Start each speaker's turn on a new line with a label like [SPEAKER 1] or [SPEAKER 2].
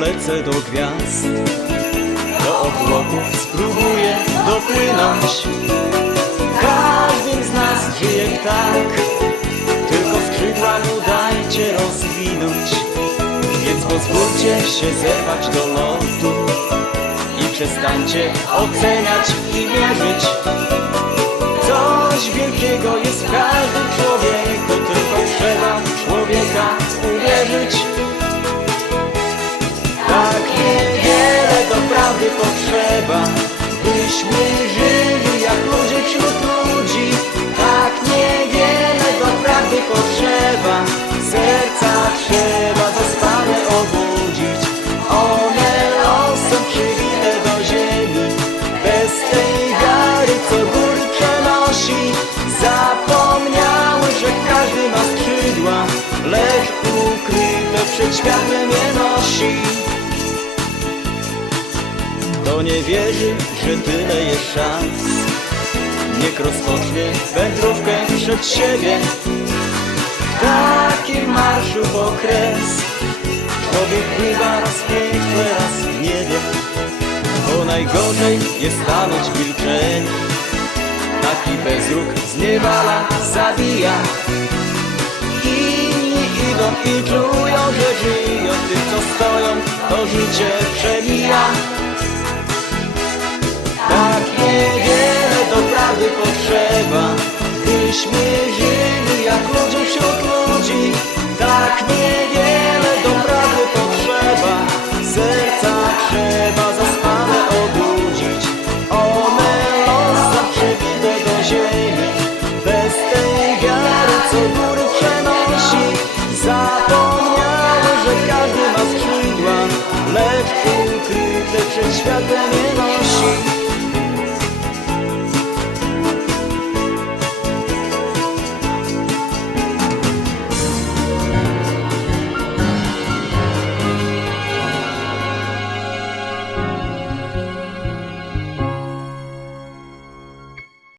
[SPEAKER 1] lecę do gwiazd. Do obłoków spróbuję dopłynąć. Każdym z nas żyje ptak. Tylko skrzydła mu dajcie rozwinąć. Więc pozwólcie się zerwać do lotu. I przestańcie oceniać i mierzyć Coś wielkiego jest w każdym Byśmy żyli jak ludzie wśród ludzi. Tak niewiele do prawdy potrzeba. Serca trzeba zaspane obudzić. One losem przybite do ziemi. Bez tej Nie wierzy, że tyle jest szans. Niech rozpocznie wędrówkę przed siebie. W takim marszu po kres. Człowiek pływa raz piękny, raz w niebie. Bo najgorzej jest stanąć w milczeniu. Taki bezruch zniewala, zabija. Inni idą i czują, że żyją. Tych, co stoją, to życie przemija Żyli jak ludzie wśród ludzi Tak niewiele do prawdy potrzeba. Serca trzeba zaspane obudzić. One losem przybite do ziemi. Bez tej wiary, co góry przenosi. Zapomniały, że każdy ma skrzydła. Lecz ukryte przed światem